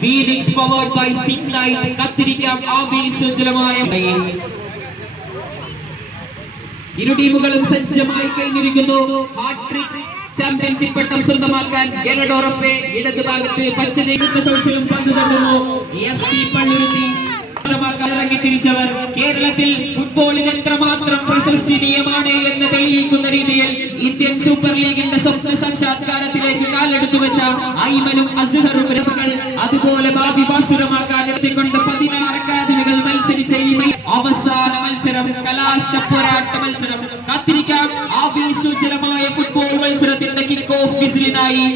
Phoenix powered by Sinlight കത്തിരിക്കാം ആവേശജലമായ ഇരു ടീമുകളും സജ്ജമായി കഴിഞ്ഞിരിക്കുന്നു. ഹാട്രിക് ചാമ്പ്യൻഷിപ്പ് പട്ടം സ്വന്തമാക്കാൻ ഗനഡോറഫെ ഇടതുഭാഗത്ത് പച്ച ചെയ്ത ഷോട്ട്സിലും പന്ത് തള്ളുന്നു. FC പള്ളുരുത്തി ഇറങ്ങി തിരിച്ചവർ കേരളത്തിൽ ഫുട്ബോളിന് എത്രമാത്രം പ്രശസ്തനീയമാണ് എന്ന് തെളിയിക്കുന്ന രീതിയിൽ ഇന്ത്യൻ സൂപ്പർ ലീഗിന്റെ സ്വപ്ന സാക്ഷാത്കാരത്തിലേക്ക് കാലെടുത്തു വെച്ച ഐമനും അസ്ഹറും അതുപോലെ ഭാവി ബാസുരമാക്കാൻ എത്തിക്കൊണ്ട് 16 അക്കാദമികൾ മത്സരിച്ച ഈ അവസാന മത്സരം കലാശപ്പോരാട്ട മത്സരം കാത്തിരിക്കാം ആവേശോജ്വലമായ ഫുട്ബോൾ മത്സരത്തിന്റെ കിക്ക് ഓഫ് വിസിലിനായി.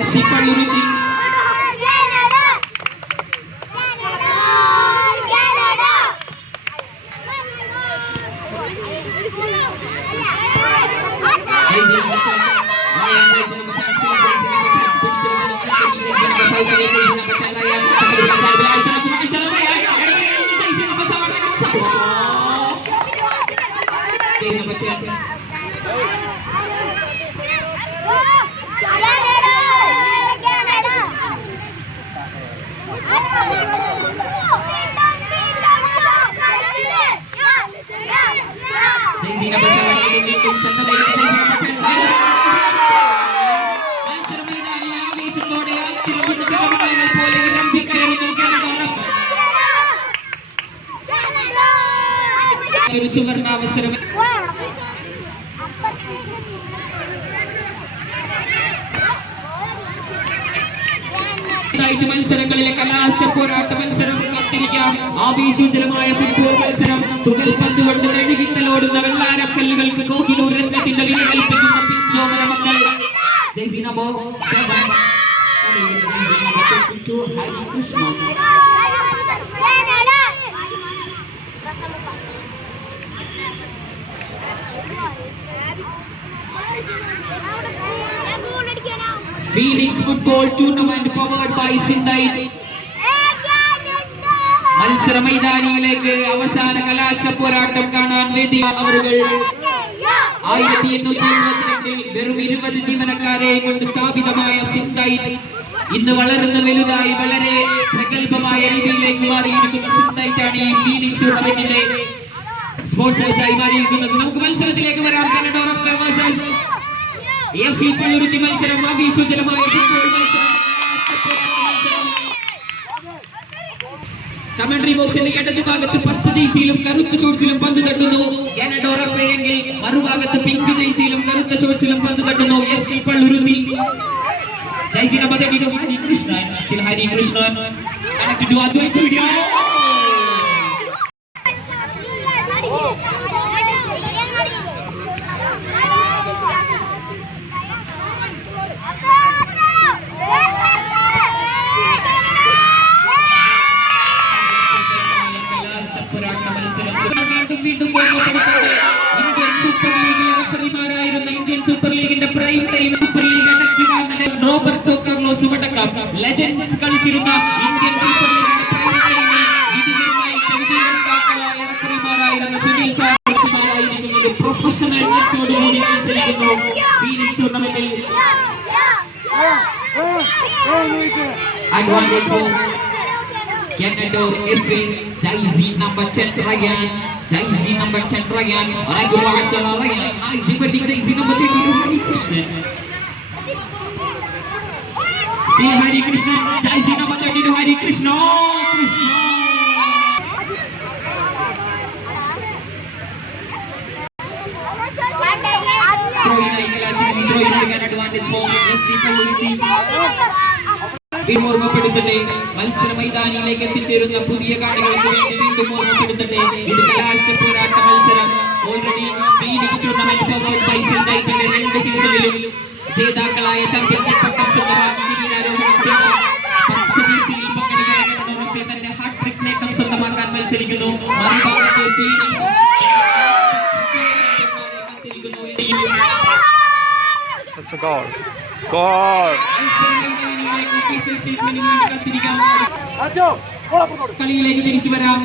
FC പള്ളുരുത്തി ഒരു സുവർണാവസരം. മത്സരങ്ങളിലെ കലാശ പോരാട്ട മത്സരം കാത്തിരിക്കാം ആവേശോജ്വലമായ ഫുട്ബോൾ മത്സരം. തുകൽ പന്ത് കൊണ്ട് നെഴുകിത്തലോടുന്ന വെള്ളാരക്കല്ലുകൾക്ക് കോഹിനൂർ രംഗത്തിന്റെ വില കൽപ്പിക്കുന്ന പിഞ്ചോമന മക്കൾ. Jaisy number 7 Harikrishna. Phoenix football tournament powered by Sinlight. മത്സര മൈതാനിയിലേക്ക് അവസാന കലാശ പോരാട്ടം കാണാൻ വേദിയായവരുകൾ 1872 വെറും 20 ജീവനക്കാരെ കൊണ്ട് സ്ഥാപിതമായ Sinlight ഇന്ന് വളർന്ന് വലുതായി വളരെ പ്രഗത്ഭമായ രീതിയിലേക്ക് മാറിയിരിക്കുന്ന Sinlight ആണ് ഈ ഫീനിക്സ് ടൂർണമെന്റിന്റെ സ്പോൺസേഴ്സായി മാറിയിരിക്കുന്നത്. നമുക്ക് മത്സരത്തിലേക്ക് വരാം. ഗനഡോറഫെ വേഴ്സസ് FC പള്ളുരുത്തി മത്സരം ആവേശോജ്വലമായ ഫുട്ബോൾ മത്സരം. കമന്ററി ബോക്സിന്റെ ഇടതുഭാഗത്ത് പച്ച ജേഴ്സിയിലും കറുത്ത ഷോർട്സിലും പന്ത് തട്ടുന്നു ഗനഡോറഫെ എങ്കിൽ മറുഭാഗത്ത് പിങ്ക് ജേഴ്സിയിലും കറുത്ത ഷോർട്സിലും പന്ത് തട്ടുന്നു FC Palluruthy. Jersey number 32 Harikrishnan. Harikrishnan connect to Advaith video. Indian super ലീഗിന്റെ പ്രൈം ടൈം സൂപ്പർ ലീഗ് അടക്കി വാങ്ങുന്ന റോബർട്ടോ കാർലോസ് വടക്കം ലെജൻഡ്സ് കളിച്ചിരുന്ന ഇന്ത്യൻ സൂപ്പർ ലീഗിന്റെ പ്രൈം ടൈമിൽ വിധികരമായി ചൗദീരക്കാരായ റഫറിമാരായിരുന്ന സുനിൽ സാറായിരിക്കുന്നത് പ്രൊഫഷണൽ മാച്ചോടുകൂടി മത്സരിക്കുന്നു ഫീനിക്സ് ടൂർണമെന്റിൽ. Advantage for Canador FA. Jayzi number 10 Ryan. Jayzi number 10 Ryan. Rajul 10 Ryan. Nice defending Jayzi number 32 Hari Krishnan. See Hari Krishnan. Jayzi number 32 Hari Krishna. Krishna. Throw in a class. Throw in an advantage for FC Palluriti. ഓർമ്മപ്പെടുത്തട്ടെ, മത്സര മൈതാനിയിലേക്ക് എത്തിച്ചേരുന്ന പുതിയ കാണികൾക്ക് വേണ്ടി വീണ്ടും ഓർമ്മപ്പെടുത്തട്ടെ, ഇത് കലാശ പോരാട്ട മത്സരം. Already Phoenix tournament powered by സെൻഡൈറ്റിന്റെ 2 സീസണിലും ജേതാക്കളായ ചാമ്പ്യൻഷിപ്പ് പട്ടം സ്വന്തമാക്കി കിരീടാരോഹണം ചെയ്ത പച്ചബീസിൽ പങ്കെടുക്കുന്ന തന്റെ ഹാട്രിക് നേട്ടം സ്വന്തമാക്കാൻ മത്സരിക്കുന്നു. മറുഭാഗത്ത് ഫീനിക്സ് കളിയിലേക്ക് തിരിച്ചു വരാം.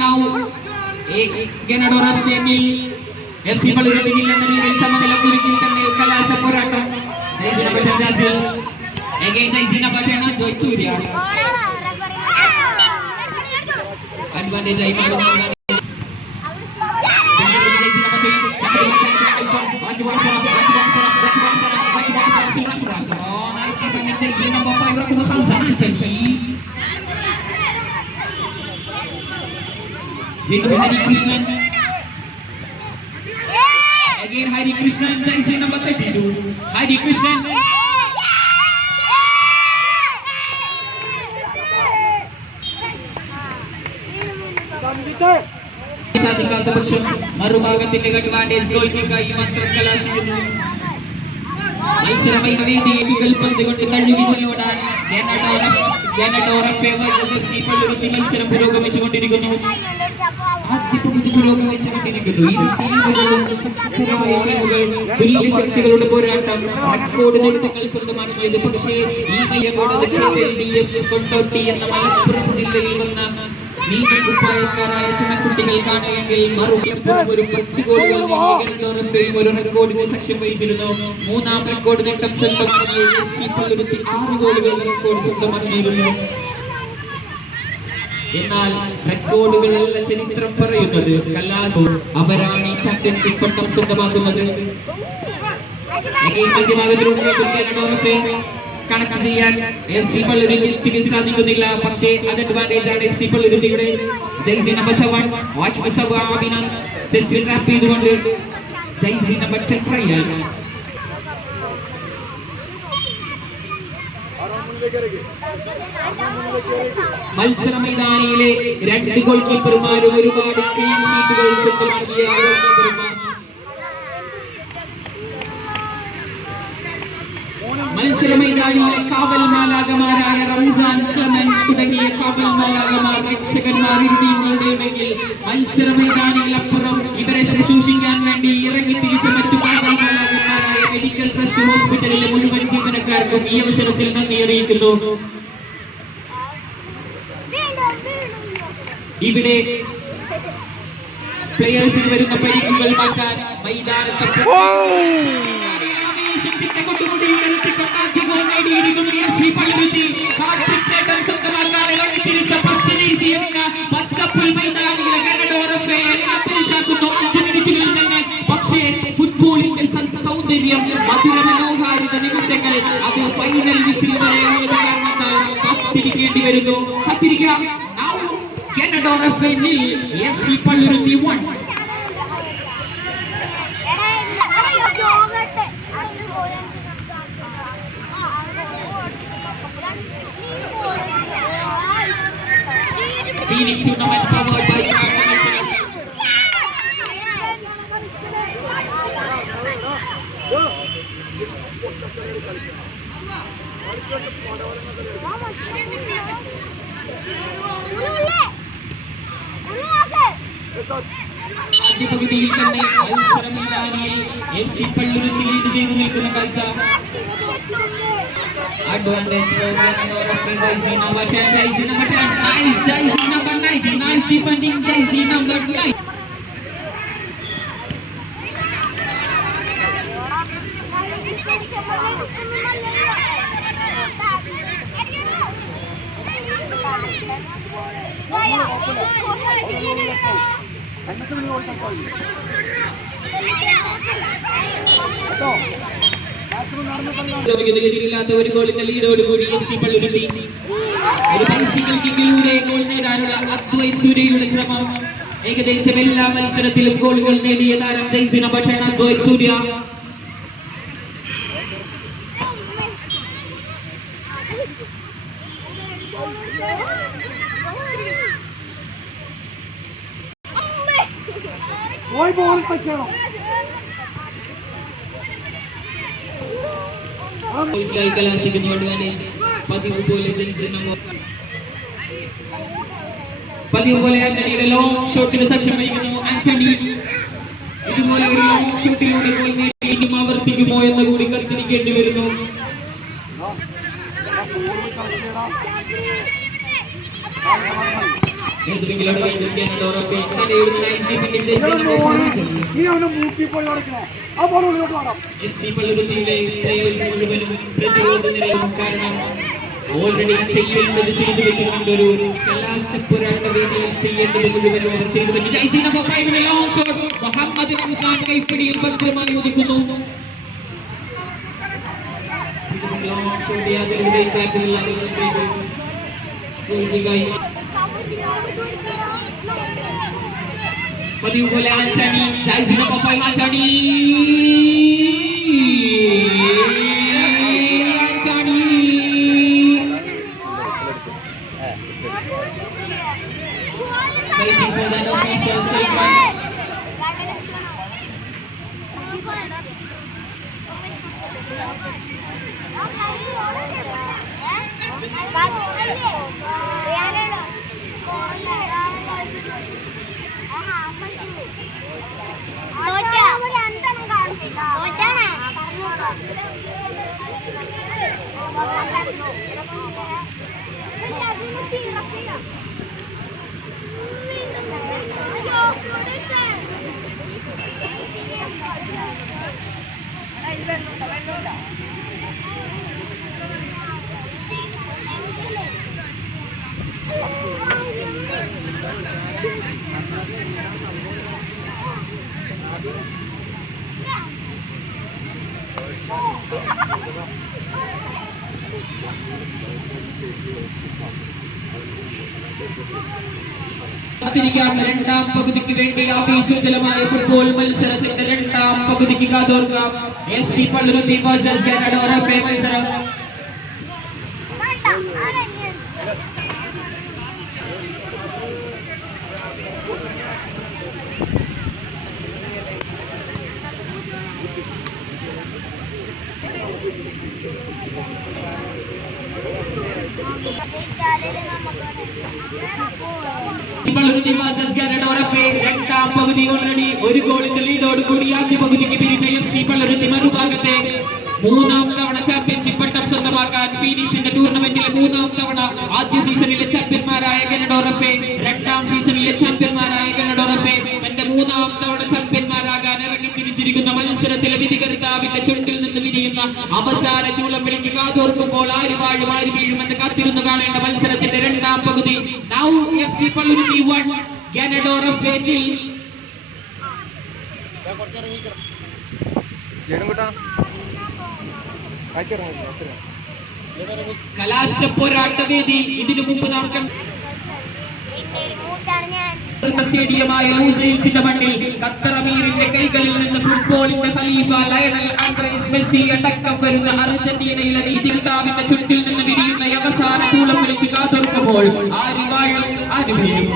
FC പള്ളുരുത്തിയിൽ എന്ന രീതിയിൽ സമനില കുരുക്കിൽ തന്നെ കലാശ പോരാട്ടം. അഡ്വാൻറ്റേജ് ആയി മാറുന്നു. വീണ്ടും Harikrishnan, again Harikrishnan, jersey number 32 Harikrishnan. സാധിക്കാത്ത പക്ഷം മറുഭാഗത്തിന്റെ അഡ്വാൻറ്റേജ് ഗോൾ കിക്കായി മാത്രം കലാശിക്കുന്നു. മത്സരമായി വേദികൾ പന്ത് കൊണ്ട് തള്ളുവിനോടാൻ FC പള്ളുരുത്തി മത്സരം പുരോഗമിച്ചുകൊണ്ടിരിക്കുന്നു. തുല്യ ശക്തികളുടെ പോരാട്ടം. റെക്കോർഡ് നേട്ടങ്ങൾ സ്വന്തമാക്കിയത് പക്ഷേ ഈ കൊണ്ടോട്ടി എന്ന മലപ്പുറം ജില്ലയിൽ വന്ന നീതിക്കുപ്പായക്കാരായ ചുണക്കുട്ടികൾക്കാണ് എങ്കിൽ മറുപടി ഒരു 10 ഗോളുകൾ ഒരു റെക്കോർഡിന് സാക്ഷ്യം വഹിച്ചിരുന്നു. 3ാം റെക്കോർഡ് നേട്ടം സ്വന്തമാക്കിയ FC പള്ളുരുത്തി 6 ഗോളുകളുടെ റെക്കോർഡ് സ്വന്തമാക്കിയിരുന്നു. എന്നാൽ റെക്കോർഡുകളല്ല ചരിത്രം പറയുന്നത്. കലാശം അവരാണ് ഈ ചാമ്പ്യൻഷിപ്പ് പട്ടം സ്വന്തമാക്കുന്നത്. കണക്ക് ചെയ്യാൻ FC പള്ളുരുത്തിക്ക് സാധിക്കുന്നില്ല. പക്ഷേ അത് അഡ്വാൻറ്റേജ് ആണ് FC പള്ളുരുത്തിയുടെ. ജൈസി നമ്പർ 7 ചെസ്റ്റിൽ റാപ്പ് ചെയ്തുകൊണ്ട് ജൈസി നമ്പർ 10 റയാൻ. മത്സര മൈതാനിയിലെ 2 ഗോൾ കീപ്പർമാരും ഒരുപാട് ക്ലീൻ ഷീറ്റുകൾ സ്വന്തമാക്കിയ മത്സര മൈതാനിയിലെ കാവൽ മാലാകമാരായ റംസാൻ, ക്ലെമൻ തുടങ്ങിയ കാവൽ മാലാകമാർ രക്ഷകന്മാർ ഇരുടീമുകളുടെയുമെങ്കിൽ മത്സര മൈതാനിയിൽ അപ്പുറം ഇവരെ ശുശ്രൂഷിക്കാൻ വേണ്ടി ഇറങ്ങി തിരിച്ച മറ്റു കാവൽ മാലാകന്മാരായ മെഡിക്കൽ ട്രസ്റ്റ് ഹോസ്പിറ്റലിലെ മുഴുവൻ ജീവനക്കാർക്കും ഈ അവസരത്തിൽ നന്ദി അറിയിക്കുന്നു. ഇവിടെ പ്ലെയേഴ്സിന് വരുന്ന പരിക്കുകൾ മാറ്റാൻ മൈതാനത്ത് പക്ഷേ ഫുട്ബോളിന്റെ സൗന്ദര്യം, മധുര മനോഹാരിത നിമിഷങ്ങൾ അത് ഫൈനൽ വിസിൽ വരെ കാരണത്താൽ കാത്തിരിക്കേണ്ടി വരുന്നു. കാത്തിരിക്കാം. Ganador FA 0, FC Palluruthy 1. Phoenix tournament powered by ആദ്യ പകുതിയിൽ തന്നെ മത്സര മൈതാനിയിൽ FC പള്ളുരുത്തി ലീഡ് ചെയ്തു നിൽക്കുന്ന കാഴ്ച. Advantage for Ganador of jersey number 10, jersey number 10, nice jersey number 19, nice defending jersey number 9. ില്ലാത്ത ഒരു ഗോളിന്റെ ലീഡോടുകൂടി FC പള്ളുരുത്തി ഒരു ബൈസിക്കിൾ കിക്കിലൂടെ ഗോൾ നേടാനുള്ള അദ്വൈത് സൂര്യയുടെ ശ്രമം. ഏകദേശം എല്ലാ മത്സരത്തിലും ഗോളുകൾ നേടിയ താരം ജൈസി നമ്പർ 10 അദ്വൈത് സൂര്യ. കലാശിക്കുന്നു അഡ്വാൻറ്റേജ്. പതിവ് പോലെ ആന്റണിയുടെ ലോങ് ഷോട്ടിന് സാക്ഷ്യം വഹിക്കുന്നു. ആന്റണി ഇതുപോലെ ഒരു ലോങ് ഷോട്ടിലൂടെ ഗോൾ നേടി ആവർത്തിക്കുമോ എന്ന് കൂടി കത്തിരിക്കേണ്ടി വരുന്നു. കാരണം ഓൾറെഡി ചെയ്യേണ്ടത് ചെയ്തു വെച്ചിട്ടുണ്ട്. ഒരു കലാശപ്പുരാട്ട വേദിയിൽ ചെയ്യേണ്ടത് മുഴുവനും അവർ ചെയ്തു വെച്ചു. മുഹമ്മദ് റംസാൻ കൈപ്പിടിയിൽ ഭദ്രമായി ഒതുക്കുന്നു. പതിവ് പോലെ Antony Antony waiting for the official segment. രണ്ടാം പകുതിക്ക് വേണ്ടി ആവേശോജ്വലമായ ഫുട്ബോൾ മത്സരത്തിന്റെ രണ്ടാം പകുതിക്ക് കാതോർക്കാം. FC പള്ളുരുത്തി വേഴ്സസ് ഗനഡോറ എഫ് മത്സരം. രണ്ടാം പകുതി ഓൾറെഡി ഒരു ഗോളിന്റെ ലീഡോട് കൂടി ആദ്യ പകുതിക്ക് പിരിഞ്ഞ FC പള്ളുരുത്തി മറുഭാഗത്തെ മൂന്നാം തവണ ചാമ്പ്യൻഷിപ്പ് പട്ടം സ്വന്തമാക്കാൻ ഫീനിക്സിന്റെ ടൂർണമെന്റിലെ മൂന്നാം തവണ ആദ്യ സീസണിലെ ചാമ്പ്യന്മാരായ ഗനഡോർ എഫ് രണ്ടാം സീസണിലെ ചാമ്പ്യന്മാരായ ഗനഡോർ എഫ് തന്റെ മൂന്നാം തവണ ചാമ്പ്യന്മാരാകാൻ ഇറങ്ങി തിരിച്ചിരിക്കുന്ന മത്സരത്തിലെ വിധികർത്താവിന്റെ ചുണ്ടിൽ നിന്ന് വിരിയുന്ന അവസാന ചൂളം വിളിക്ക് കാതോർക്കുമ്പോൾ ആര് വാഴും ആര് വീഴുമെന്ന് കാത്തിരുന്നു കാണേണ്ട മത്സരത്തിന്റെ രണ്ടാം പകുതി. Now FC Palluruthy 1 Ganador F 0. കലാശപ്പോരാട്ട വേദി. ഇതിനു മുമ്പ് നാം സ്റ്റേഡിയമായ ലൂസൈൽസിന്റെ മണ്ണിൽ ഖത്തർ അമീറിന്റെ കൈകളിൽ നിന്ന് ഫുട്ബോളിന്റെ ഖലീഫ ലയണൽ ആൻഡ്രേസ് മെസ്സി അടക്കം വരുന്ന അർജന്റീനയിലെ നീതികർത്താവിന്റെ ചുറ്റിൽ നിന്ന് വിരിയുന്ന അവസാന ചൂളം വിളിക്ക് കാതോർക്കുമ്പോൾ ആര് വാഴും ആര് വീഴും.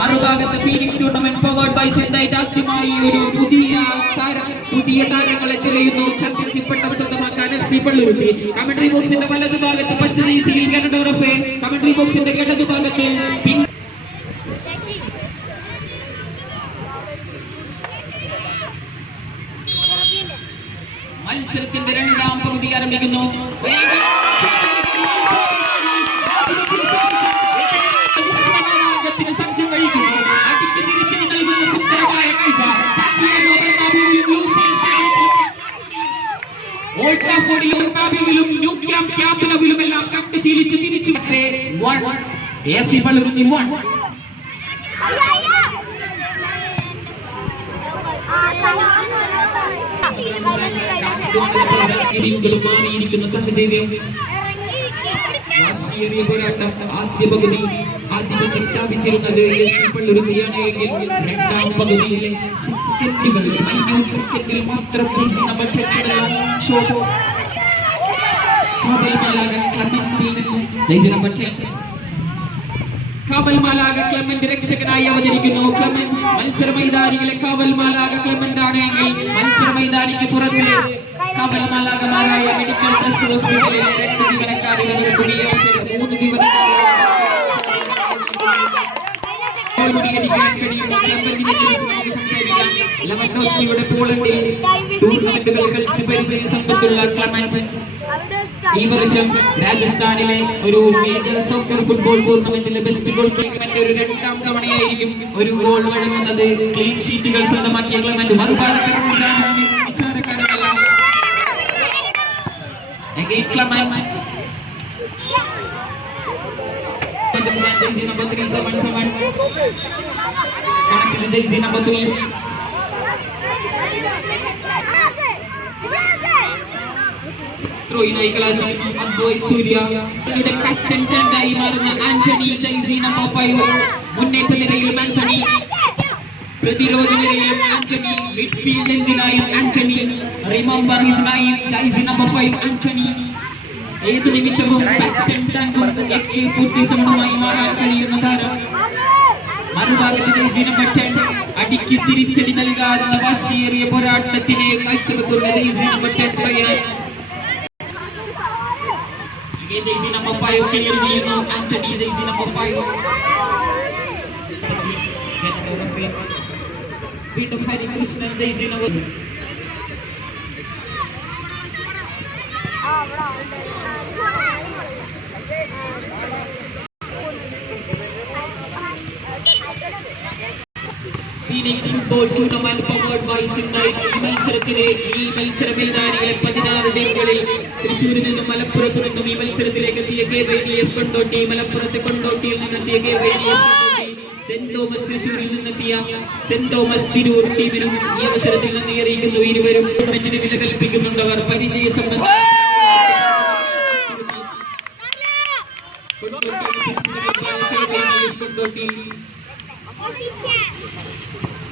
മറുഭാഗത്ത് ഫീനിക്സ് ടൂർണമെന്റ് പവേർഡ് ബൈ സെൻഡൈറ്റ് ആദ്യമായി ഒരു പുതിയ താരങ്ങളെ തിരയുന്നു. ചാമ്പ്യൻഷിപ്പ് പട്ടം സ്വന്തമാക്കാൻ FC പള്ളുരുത്തി. കമന്ററി ബോക്സിന്റെ വലതുഭാഗത്ത് പച്ച ജേഴ്സിയിൽ ഗനഡോർ എഫ്, കമന്ററി ബോക്സിന്റെ ഇടതുഭാഗത്ത് മത്സരത്തിന്റെ രണ്ടാം പകുതി ആരംഭിക്കുന്നു. സാക്ഷ്യം വഹിക്കുന്നു. അടിക്ക് തിരിച്ചു നൽകുന്ന സുന്ദരമായ കാഴ്ച. ഓൾഡ് ട്രാഫോർഡിലും ന്യൂ ക്യാമ്പിലും എല്ലാം കണ്ട് ശീലിച്ച് തിരിച്ചു FC പള്ളുരുത്തി 1. മാറിയിരിക്കുന്ന സാഹചര്യം. വാശിയേറിയ പോരാട്ടം. ആദ്യ പകുതി ആധിപത്യം സ്ഥാപിച്ചിരുന്നത് FC പള്ളുരുത്തിയാണ് എങ്കിൽ രണ്ടാം പകുതിയിലെ സെക്കൻഡിൽ മാത്രം ജേഴ്സി നമ്പർ 10 ജേഴ്സി നമ്പർ 10 കാവൽ മാലാക ക്ലെമന്റ് രക്ഷകനായി അവതരിക്കുന്നു. ക്ലെമന്റ് മത്സര മൈതാനിയിലെ കാവൽ മാലാക ക്ലെമന്റ് ആണ് എങ്കിൽ മത്സര മൈതാനിക്ക് പുറത്ത് കാവൽ മാലാകമാരായ മെഡിക്കൽ ട്രസ്റ്റ് ഹോസ്പിറ്റലിലെ 2 ജീവനക്കാരിൽ ഒരു പുതിയ 3 ജീവനക്കാരെ അടിക്കാൻ കഴിയുന്ന ക്ലെമന്റിനെ കുറിച്ച് നമുക്ക് സംസാരിക്കാം. ലെവൻഡോസ്കിയുടെ പോളണ്ടിൽ ടൂർണമെന്റുകൾ കളിച്ച് പരിചയ സമ്പത്തുള്ള ക്ലെമന്റ് ഈ വർഷം രാജസ്ഥാനിലെ ഒരു മേജർ സോക്കർ ഫുട്ബോൾ ടൂർണമെന്റിലെ ബെസ്റ്റ് ഗോൾ ക്ലെമന്റ് ഒരു 2ാം തവണയായിരിക്കും ഒരു ഗോൾ വഴങ്ങുന്നത്. ക്ലീൻ ഷീറ്റുകൾ സ്വന്തമാക്കിയ Clement നിസ്സാരക്കാരനല്ല. Again Clement. Jersey number 377. Connected to jersey number 3. Throw in Aikalash Advoit Surya. The captain tandai maruna Anthony jersey number 5. മുന്നേറ്റ നിരയിലും ആന്റണി, പ്രതിരോധ നിരയിലും ആന്റണി, മിഡ്ഫീൽഡ് എഞ്ചിനായും Antony. Remember his name jersey number 5 Antony. ഏത് നിമിഷവും captain ടാങ്കും AK-47 മാറാൻ കഴിയുന്ന താരം. മറുഭാഗത്ത് jersey number 10 അടിക്ക് തിരിച്ചടി നൽകാത്ത വാശിയേറിയ പോരാട്ടത്തിനെ കാഴ്ചവെക്കുന്ന jersey number 10 പ്രയാൻ. jersey number 5 clear ചെയ്യുന്നു ആന്റണി. jersey number 5 വീണ്ടും Harikrishnan jersey number Phoenix Football Tournament powered by Sinai. ഈ മത്സര മൈതാനികളെ 16 ടീമുകളിൽ തൃശ്ശൂരിൽ നിന്നും മലപ്പുറത്തു നിന്നും ഈ മത്സരത്തിലേക്ക് എത്തിയ KYDF കൊണ്ടോട്ടി, മലപ്പുറത്തെ കൊണ്ടോട്ടിയിൽ നിന്നെത്തിയ KYDF കൊണ്ടോട്ടി, സെന്റ് തോമസ് തൃശ്ശൂരിൽ നിന്നെത്തിയ സെന്റ് തോമസ് തിരൂർ ടീമിനും ഈ അവസരത്തിൽ നന്ദി അറിയിക്കുന്നു. ഇരുവരും ടൂർണമെന്റിന് വില കൽപ്പിക്കുന്നുണ്ടവർ പരിചയ സമ്പന്ന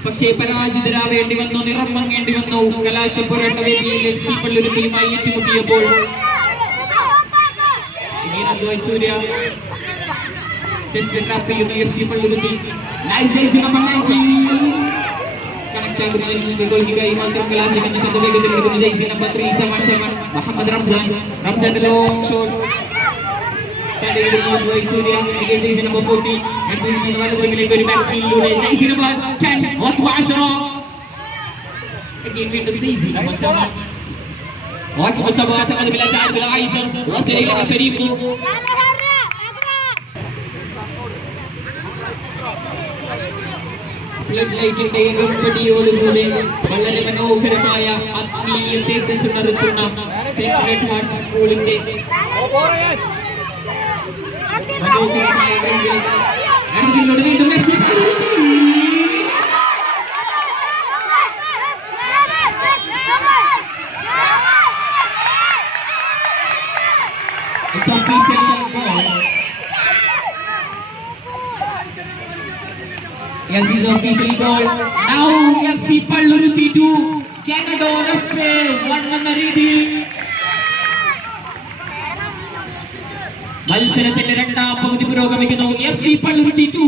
പക്ഷേ പരാജിതരാവേണ്ടി വന്നു, നിറം മങ്ങേണ്ടി വന്നു. കലാശ പോരാട്ട വേദിയിൽ FC പള്ളുരുത്തിയുമായി ഏറ്റുമുട്ടിയപ്പോൾ സൂര്യ ചെസ്റ്റ് ട്രാപ്പ് ചെയ്യുന്നു FC പള്ളുരുത്തി. ഗോൾക്കിക്കായി മാത്രം കലാശിന്റെ ശബ്ദവേഗത്തിൽ എടുക്കുന്ന jersey number 377 മുഹമ്മദ് റംസാൻ. റംസാന്റെ long shot Surya. jersey number 40 വലതുവെങ്കിലേക്ക് ഒരു ബാക്ക്ഫീൽഡിലൂടെ jersey number 10 again വീണ്ടും jersey number 7 اعتقد بلا تعب بالعايزر وصل الى فريقه ഫ്ലഡ് ലൈറ്റിന്റെ എകമ്പടിയോടുകൂടെ വളരെ മനോഹരമായ ആത്മീയ തേജസ് ഉണർത്തുന്ന സേക്രഡ് ഹാർട്ട് സ്കൂളിന്റെ മനോഹരമായ വീണ്ടും it's official goal. Yes, it's official goal. Now FC Palluruthy 2 കാനഡോർ FA 1 എന്ന രീതിയിൽ മത്സരത്തിന്റെ 2ാം പകുതി പുരോഗമിക്കുന്നു. FC പള്ളുരുത്തി 2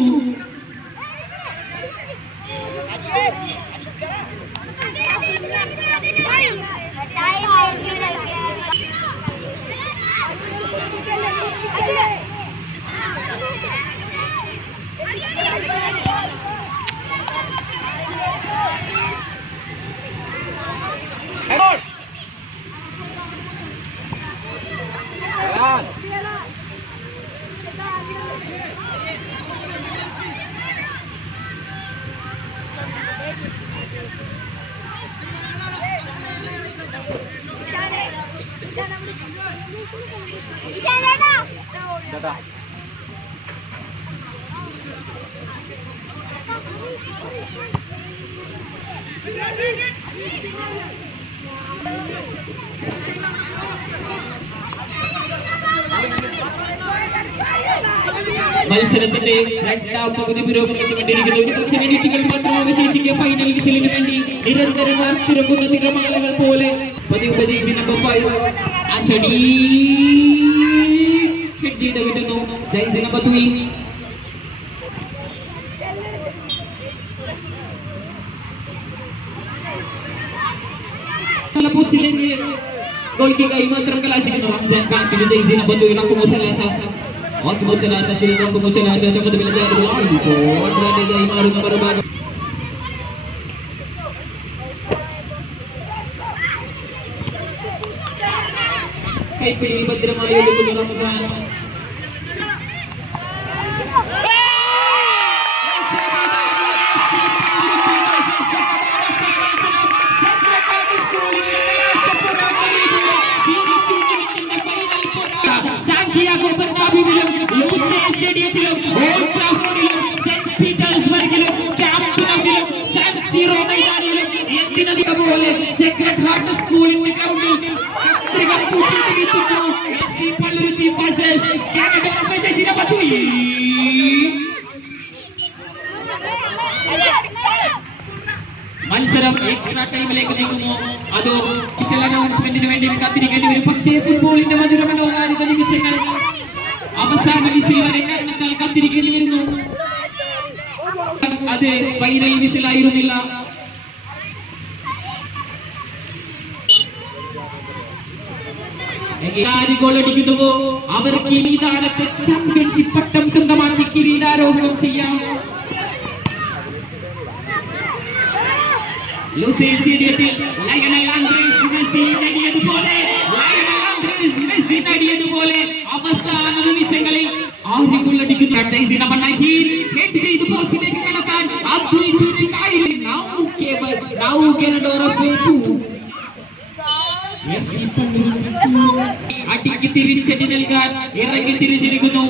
മത്സരത്തിന്റെ 2ാം പകുതി പുരോഗമിച്ചുകൊണ്ടിരിക്കുന്നു. ഒരുപക്ഷെ മിനിറ്റുകൾ മാത്രം അവശേഷിക്കുക ഫൈനൽ വിസിലിന് വേണ്ടി. നിരന്തരം വാർത്തിറക്കുന്ന തിരമാലകൾ പോലെ പതിവ് jersey number 5 ആന്റണി ഹെഡ് ചെയ്ത് വിടുന്നു. jersey number 3 മുസ്ലിം ഗോൾക്ക് കൈമാത്രം കലാശിക്കുന്നു റംസാൻ ഖാൻ പിന്നെ ജയ്സി നമ്പർ 2 ഇറക്കുമോ സലാത്ത വാക്കുമോ സലാത്ത ശിരകുമോ സലാത്ത ജഗത് ബിൽ ജാദു ആയിസോ അഡ്വാൻറ്റേജ് ആയി മാറുന്ന മറുഭാഗം കൈപ്പിടിയിൽ ഭദ്രമായി എടുക്കുന്ന റംസാൻ സാന്റിയാഗോ ബെർണാബ്യൂവിലും ലൂസേൽ സ്റ്റേഡിയത്തിലും ഓൾഡ് ട്രാഫോർഡിലും സെന്റ് പീറ്റേഴ്സ്ബർഗിലും ക്യാമ്പ് നൗവിലും സാൻ സീറോ മൈതാനിയിലും എന്തിനധികം പോലെ സെക്രട്ട് ഹാർട്ട് സ്കൂളിന്റെ ഗ്രൗണ്ടിൽ കത്രിക പൂട്ടിയിട്ടിരിക്കുന്നു FC Palluruthy versus Ganador F ജയ്സി നമ്പർ 2 മത്സരം എക്സ്ട്രാ ടൈമിലേക്ക് നീങ്ങുന്നു. അതോ സ്പെഷ്യൽ അനൗൺസ്മെന്റിന് വേണ്ടി കാത്തിരിക്കേണ്ടി വരും. പക്ഷേ ഫുട്ബോളിന്റെ മധുരമനോഹാരിത നിമിഷങ്ങൾ അവസാന വിസിൽ വരെ കാരണത്താൽ കാത്തിരിക്കേണ്ടി വരുന്നു. അത് ഫൈനൽ വിസിലായിരുന്നില്ല. ആര് ഗോൾ അടിക്കുന്നുവോ അവർക്ക് ഈ താരത്തെ ചാമ്പ്യൻഷിപ്പ് പട്ടം സ്വന്തമാക്കി കിരീടാരോഹണം ചെയ്യാം. ലൂസേൽ സ്റ്റേഡിയത്തിൽ ലയണൽ ആന്ദ്രേസ് മെസ്സി നേടിയതുപോലെ അവസാന നിമിഷങ്ങളിൽ ആര് ഗോൾ അടിക്കുന്നു? ജയ്സി നമ്പർ 19 ഹെഡ് ചെയ്ത് പോസ്റ്റിലേക്ക് കടക്കാൻ now Canada of 2 അടിക്ക് തിരിച്ചടി നൽകാൻ ഇറങ്ങി തിരിച്ചിരിക്കുന്നു.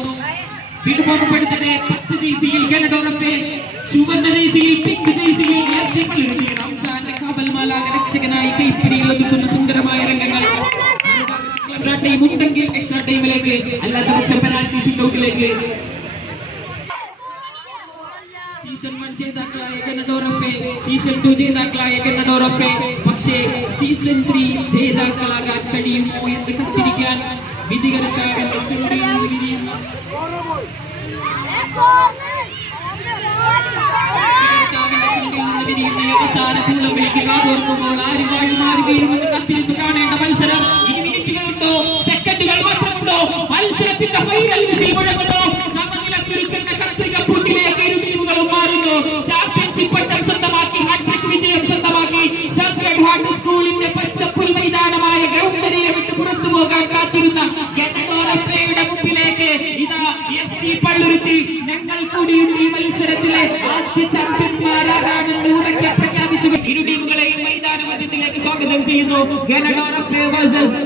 പിടിപോകപ്പെടുത്തട്ടെ. പച്ച ജയ്സിയിൽ കാനഡ ഓഫ് ചുവന്ന ജയ്സിയിൽ പിങ്ക് ജയ്സിയിൽ എഫ്സി പള്ളുരുത്തി റംസാന്റെ കാവൽമാലാക രക്ഷകനായി കൈപ്പിടിയിൽ ഒതുക്കുന്ന സുന്ദരമായ രംഗങ്ങൾ. എക്സ്ട്രാ ടൈം ഉണ്ടെങ്കിൽ എക്സ്ട്രാ ടൈമിലേക്ക്, അല്ലാത്ത പക്ഷം പെനാൽറ്റി ഷൂട്ടൗട്ടിലേക്ക്. സീസൺ 1 ജേതാക്കളായ കാനഡ ഓഫ്, സീസൺ 2 ജേതാക്കളായ കാനഡ ഓഫ്. പക്ഷേ സീസൺ 3 ജേതാക്കളാകാൻ കഴിയുമോ എന്ന് കാത്തിരിക്കാൻ വിധികർത്താവിന്റെ ചുണ്ടിൽ അവസാന ചൂളം വിളിക്കുക. ഓർക്കുമ്പോൾ ആരും വാഴുമാറുകയുമെന്ന് കാത്തിരുന്ന് കാണേണ്ട മത്സരം. ഇനി മിനിറ്റുകളുണ്ടോ സെക്കൻഡുകൾ മാത്രമുണ്ടോ? മത്സരത്തിന്റെ ഫൈനൽ വിസിൽ മുഴങ്ങുന്നു. സമനില കുരുക്കുന്ന കത്രിക പൂട്ടിലേക്ക് ഇരു ടീമുകളും മാറുന്നു. ചാമ്പ്യൻഷിപ്പ് പട്ടം സ്വന്തമാക്കി ഹാട്രിക് വിജയം സ്വന്തമാക്കി സക്രഡ് ഹാർട്ട് സ്കൂളിന്റെ പച്ചപ്പുൽ മൈതാനമായ ഗ്രൗണ്ടിനെ വിട്ട് പുറത്തു പോകാൻ കാത്തിരുന്ന കാനഡയുടെ മുമ്പിലേക്ക് ഇതാ എഫ്സി പള്ളുരുത്തി ഞങ്ങൾ കൂടിയുണ്ട് ഈ മത്സരത്തിലെ ആദ്യ ചാമ്പ്യന്മാരാകാമെന്ന് ഉറക്കെ പ്രഖ്യാപിച്ചു. ഇരു ടീമുകളെയും മൈതാന മധ്യത്തിലേക്ക് സ്വാഗതം ചെയ്യുന്നു. കാനഡ വേഴ്സസ്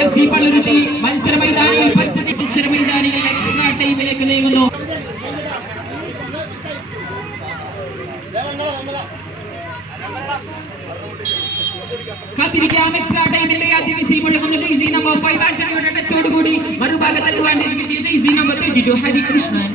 എഫ്സി പള്ളുരുത്തി മത്സര മൈതാനിയിൽ മത്സര മൈതാനിയിൽ എക്സ്ട്രാ ടൈമിലേക്ക് നീങ്ങുന്നു. കാത്തിരിക്കാം. എക്സ്ട്രാ ടൈമിന്റെ ആദ്യ വിസിൽ മുഴങ്ങുന്ന ജയ്സി നമ്പർ 5 ആന്റണിയുടെ ടച്ചോടുകൂടി മറുഭാഗത്ത് അഡ്വാൻറ്റേജ് കിട്ടിയ ജയ്സി നമ്പർ 32 ഹരികൃഷ്ണൻ.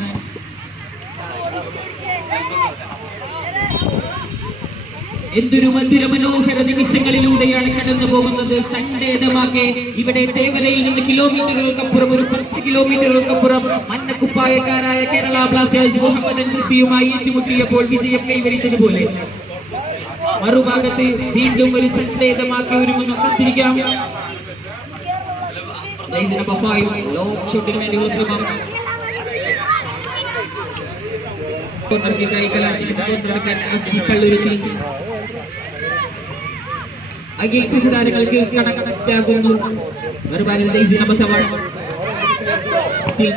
എന്തൊരു മധുര മനോഹര നിമിഷങ്ങളിലൂടെയാണ് കടന്നു പോകുന്നത്. സൺഡേതമാകെ ഇവിടെ തേവരയിൽ നിന്ന് കിലോമീറ്ററുകൾക്കപ്പുറം, ഒരു 10 കിലോമീറ്ററുകൾക്കപ്പുറം മഞ്ഞക്കുപ്പായക്കാരായ കേരള ബ്ലാസ്റ്റേഴ്സ് മുഹമ്മദൻ ശശിയുമായി ഏറ്റുമുട്ടിയപ്പോൾ വിജയം കൈവരിച്ചതുപോലെ മറുഭാഗത്ത് വീണ്ടും ഒരു സൺഡേതമാക്കി ഒരുങ്ങുന്നു. കാത്തിരിക്കാം. ലോങ് ഷോട്ടിന് വേണ്ടിയുള്ള ശ്രമം. സഹതാരങ്ങൾക്ക് കണക്റ്റാകുന്നു. മറുഭാഗത്ത് ജയ്സി നമ്പർ 7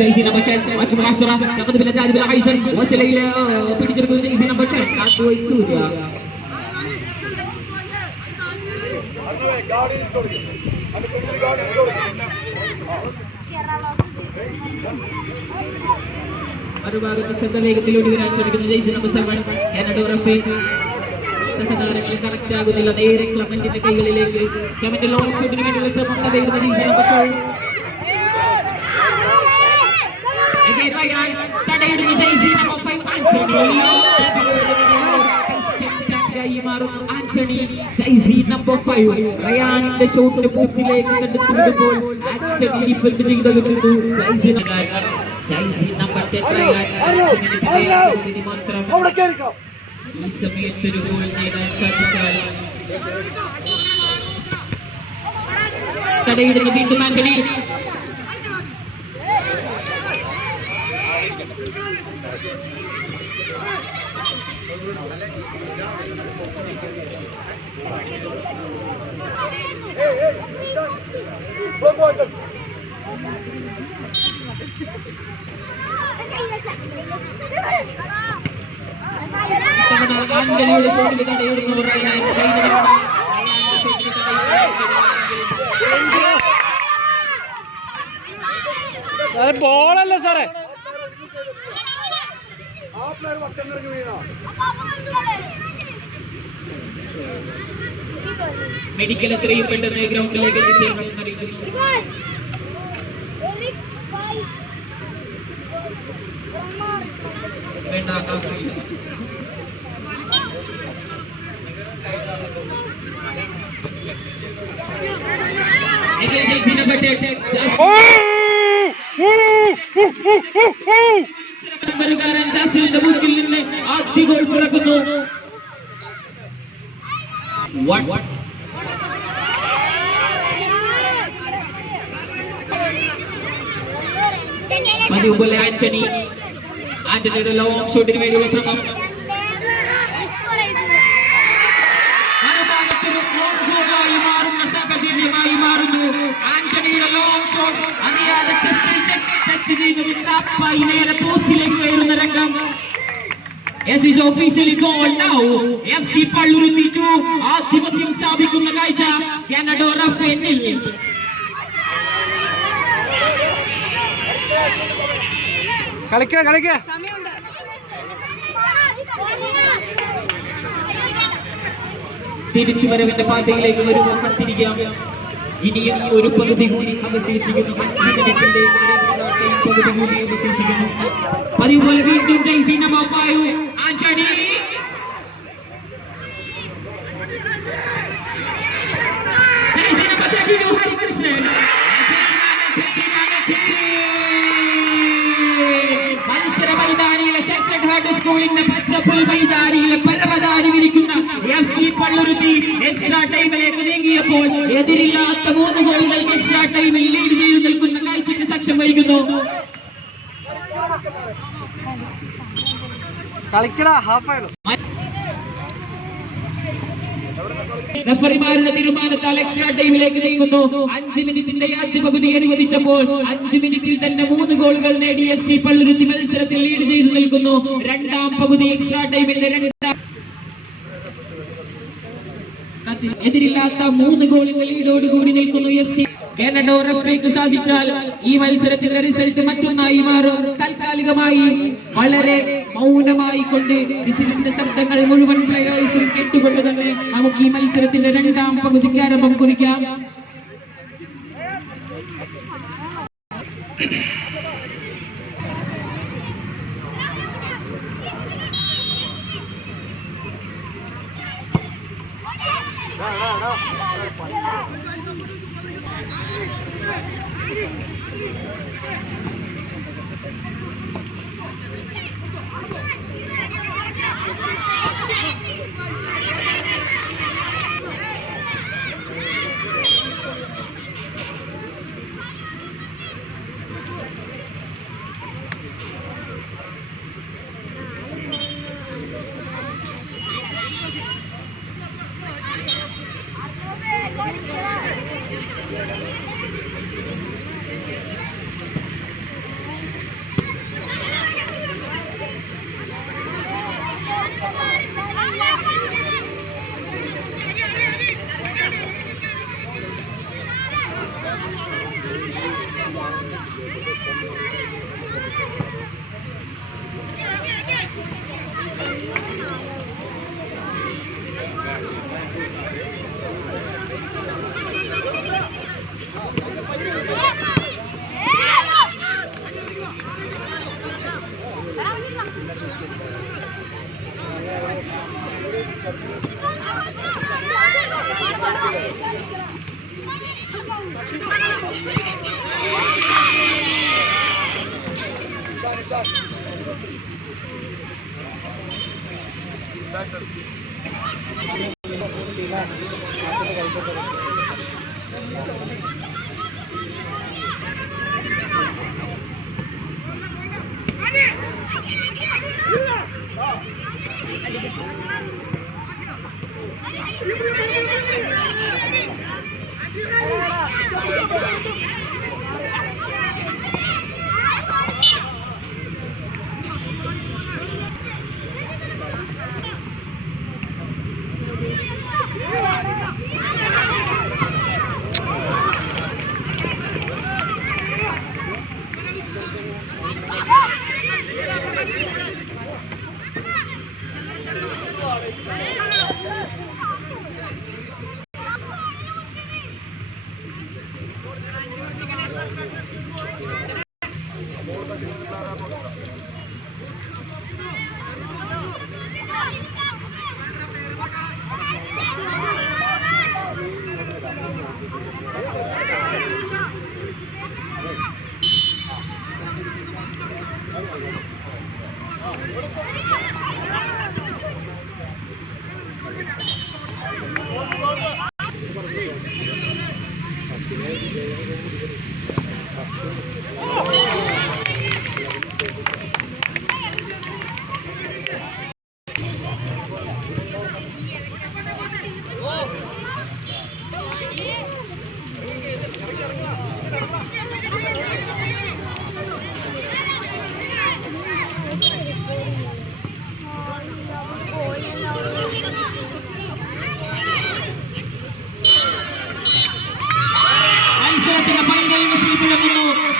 ജയ്സി നമ്പർ 10 പിടിച്ചെടുക്കുന്നു. ജയ്സി നമ്പർ 10 സൂര്യ. മറുഭാഗത്ത് ശ്രദ്ധ വേഗത്തിലൂടെ വരാൻ ശ്രമിക്കുന്ന ജയ്സി നമ്പർ 7 കാനഡ ഓഫ്. സഹതാരങ്ങൾ കണക്ട് ആകുന്നില്ല. നേരെ ക്ലമന്റിന്റെ കൈകളിലേക്ക്. ക്ലമന്റ് ലോങ് ഷോട്ടിന് വേണ്ടിയുള്ള ശ്രമം തടയുന്ന ജയ്സി നമ്പർ 12. തടയിടുന്ന ജയ്സി നമ്പർ 5 ആന്റണി. ജയ്സി നമ്പർ 5 റയാന്റെ ഷോട്ട് പോസ്റ്റിലേക്ക് കണ്ടെത്തിവിടുമ്പോൾ ആന്റണി ഡിഫൻഡ് ചെയ്ത് കിട്ടുന്നു. ജയ്സി നമ്പർ 10 റയാൻ മാത്രം ഈ സമയത്ത് ഒരു ഗോൾ നേടാൻ സാധിച്ചാൽ തടയിടുന്നു വീണ്ടും ആന്റണി. ആന്റണിയുടെ ഷോട്ടിൽ തടയിടുന്നു റയാൻ. റയാന്റെ ഷോട്ടിൽ ബോളല്ലേ സാറേ? മെഡിക്കൽ എത്രയും പെട്ടെന്ന് ഗ്രൗണ്ടിലേക്ക് എത്തിച്ചേരണമെന്ന് അറിയിക്കുന്നു. വേണ്ട ആവശ്യമില്ല. ജാസിലിന്റെ മുന്നിൽ നിന്ന് ആദ്യ ഗോൾ പിറക്കുന്നു. പതിവ് പോലെ ആന്റണിയുടെ ലോങ് ഷോട്ടിന് വേണ്ടിയുള്ള ശ്രമം. മറുഭാഗത്തൊരു ഗോളായി മാറുന്ന സാഹചര്യമായി മാറുന്നു. ആന്റണിയുടെ ലോങ് ഷോട്ട് അറിയാതെ ചെസ്റ്റിൽ ടച്ച് ചെയ്തത് ട്രാപ്പായി നേരെ പോസ്റ്റിലേക്ക് കയറുന്ന രംഗം. Yes, is officially goal now. FC Palluruthi 2 ആധിപത്യം സ്ഥാപിക്കുന്ന കാഴ്ച. ഗനഡോർ എഫ് എന്നിൽ കളിക്ക തിരിച്ചു വരവിന്റെ പാതയിലേക്ക് വരുമ്പോൾ കാത്തിരിക്കാം. ഇനിയും ഒരു പകുതി കൂടി അവശേഷിക്കുന്നു. 5 മിനിറ്റിന്റെ പകുതി കൂടി അവശേഷിക്കുന്നു. പതിവ് പോലെ വീണ്ടും ജയ്സി നമ്പർ 5 ആന്റണി. ജയ്സി നമ്പർ 32 ഹരികൃഷ്ണൻ. മത്സര മൈതാനിയിലെ സെക്രട്ടറി ഹാർട്ട് സ്കൂളിന്റെ പച്ചപ്പുൽ മൈതാനിയിലെ പരമധാരി വിരിക്കുന്ന FC പള്ളുരുത്തി എക്സ്ട്രാ ടൈമിലേക്ക് നീങ്ങിയപ്പോൾ എതിരില്ലാത്ത 3 ഗോളുകൾക്ക് എക്സ്ട്രാ ടൈമിൽ ലീഡ് ചെയ്ത് നിൽക്കുന്ന കാഴ്ചയ്ക്ക് സാക്ഷ്യം വഹിക്കുന്നു. റഫറിമാരുടെ തീരുമാനത്താൽ എക്സ്ട്രാ ടൈമിലേക്ക് നീങ്ങുന്നു. 5 മിനിറ്റിന്റെ ആദ്യ പകുതി അനുവദിച്ചപ്പോൾ 5 മിനിറ്റിൽ തന്നെ 3 ഗോളുകൾ നേടി FC പള്ളുരുത്തി മത്സരത്തിൽ ലീഡ് ചെയ്ത് നിൽക്കുന്നു. രണ്ടാം പകുതി എക്സ്ട്രാ ടൈമിന്റെ എതിരില്ലാത്ത 3 ഗോളിന്റെ ലീഡോടുകൂടി നിൽക്കുന്നു FC. ഗനഡോർ എഫ്ഐക്ക് സാധിച്ചാൽ ഈ മത്സരത്തിന്റെ റിസൾട്ട് മറ്റൊന്നായി മാറും. താൽക്കാലികമായി വളരെ മൗനമായി കൊണ്ട് വിസിലിന്റെ ശബ്ദങ്ങൾ മുഴുവൻ പ്ലേയേഴ്സും കേട്ടുകൊണ്ട് തന്നെ നമുക്ക് ഈ മത്സരത്തിന്റെ രണ്ടാം പകുതിക്ക് ആരംഭം കുറിക്കാം.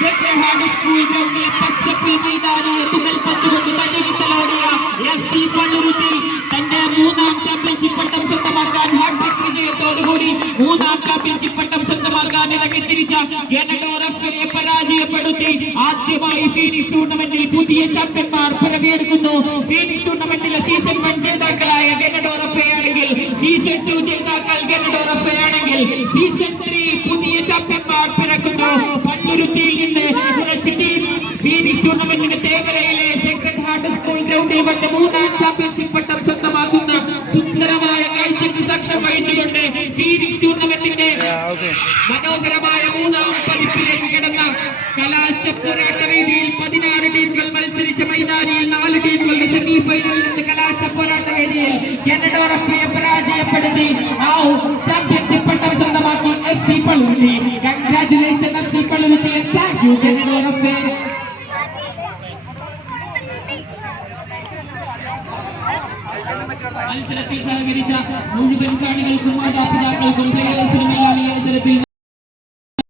Sacred Heart School ഗ്രൗണ്ടിലെ പച്ചപ്പിൽ മൈതാനിയെ തുകൽ പന്തുകൊണ്ട് തടകിത്തലോടിയ FC പള്ളുരുത്തി തന്റെ 3ാം ചാമ്പ്യൻഷിപ്പ് പട്ടം സ്വന്തമാക്കാൻ ഹാട്രിക് വിജയത്തോടുകൂടി 3ാം ചാമ്പ്യൻഷിപ്പ് പട്ടം സ്വന്തമാക്കാൻ ഇറങ്ങിത്തിരിച്ച ഗനഡോർ എഫ്എയെ പരാജയപ്പെടുത്തി ആദ്യമായി ഫീനിക്സ് ടൂർണമെന്റിൽ പുതിയ ചാമ്പ്യന്മാർ പിറവിയെടുക്കുന്നു. ഫീനിക്സ് ടൂർണമെന്റിലെ സീസൺ 1 ജേതാക്കളായ ഗനഡോർ എഫ് ആണെങ്കിൽ, സീസൺ 2 ജേതാക്കൾ ഗനഡോർ എഫ് ആണെങ്കിൽ, സീസൺ 3 പുതിയ ചാമ്പ്യന്മാർ പിറക്കുന്നു. പള്ളുരുത്തിയിൽ നിന്ന് കുറച്ച് ടീം ഫീനിക്സ് ടൂർണമെന്റിന്റെ തേവരയിലെ സേക്രഡ് ഹാർട്ട് സ്കൂൾ ഗ്രൗണ്ടിൽ വന്ന് 3ാം ചാമ്പ്യൻഷിപ്പ് പട്ടം സ്വന്തമാക്കുന്ന സുന്ദരമായ കാഴ്ചയ്ക്ക് സാക്ഷ്യം വഹിച്ചുകൊണ്ട് ഫീനിക്സ് ടൂർണമെന്റിന്റെ മനോഹരമായ 3ാം പതിപ്പിലേക്ക് കിടന്ന കലാശ പോരാട്ട വേദിയിൽ 16 ടീമുകൾ മത്സരിച്ച മൈതാനിയിൽ 4 ടീമുകളുടെ സെമി ഫൈനലിൽ നിന്ന് കലാശ പോരാട്ട വേദിയിൽ ഗനഡോർ എഫ്എയെ പരാജയപ്പെടുത്തി ചാമ്പ്യൻഷിപ്പ് പട്ടം സ്വന്തമാക്കി FC Palluruthy. Congratulation FC Palluruthy. Thank you Ganador F. മത്സരത്തിൽ സഹകരിച്ച മുഴുവൻ കാണികൾക്കും മാതാപിതാക്കൾക്കും